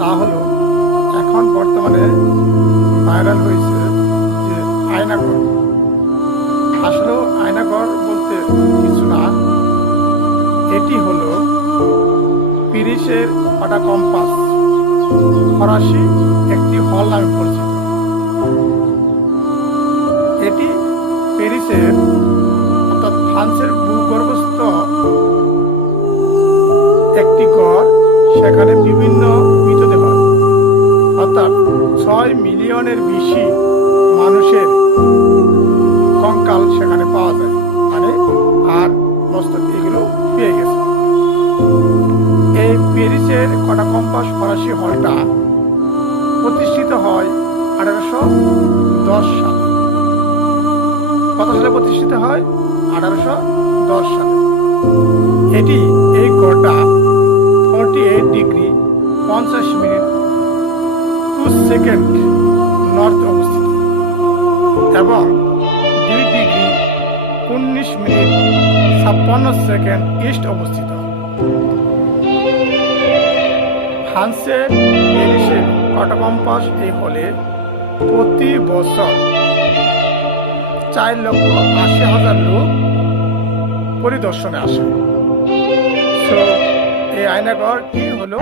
তা হলো এখন বর্তমানে ভাইরাল হয়েছে যে আয়নাঘর। আসলেও আয়নাঘর বলতে কিছু না, এটি হলো প্যারিসের কটা কম্পাস ফরাসি একটি হল নামে পরিচিত। এটি প্যারিসের অর্থাৎ ফ্রান্সের ভূগর্ভস্থ একটি ঘর। সেখানে বিভিন্ন মৃতদেহ অর্থাৎ 6 মিলিয়নের বেশি মানুষের কঙ্কাল সেখানে পাওয়া যায়, মানে আর মস্তক এগুলো পেয়ে গেছে। এই প্যারিসের কটা কম্পাস ফরাসি হলটা প্রতিষ্ঠিত হয় 1810 সালে। কত সালে প্রতিষ্ঠিত হয়? 1810 সালে। এই গড়টা 48 ডিগ্রি 50 মিনিট 2 সেকেন্ড নর্থ অবস্থিত এবং 2 ডিগ্রি 19 মিনিট 56 সেকেন্ড ইস্ট অবস্থিত। ফ্রান্সের প্যারিসের কটা কম্পাস এই হলে প্রতি বছর 4,80,000 লোক পরিদর্শনে আসে। তো এই আয়নাঘরটি হলো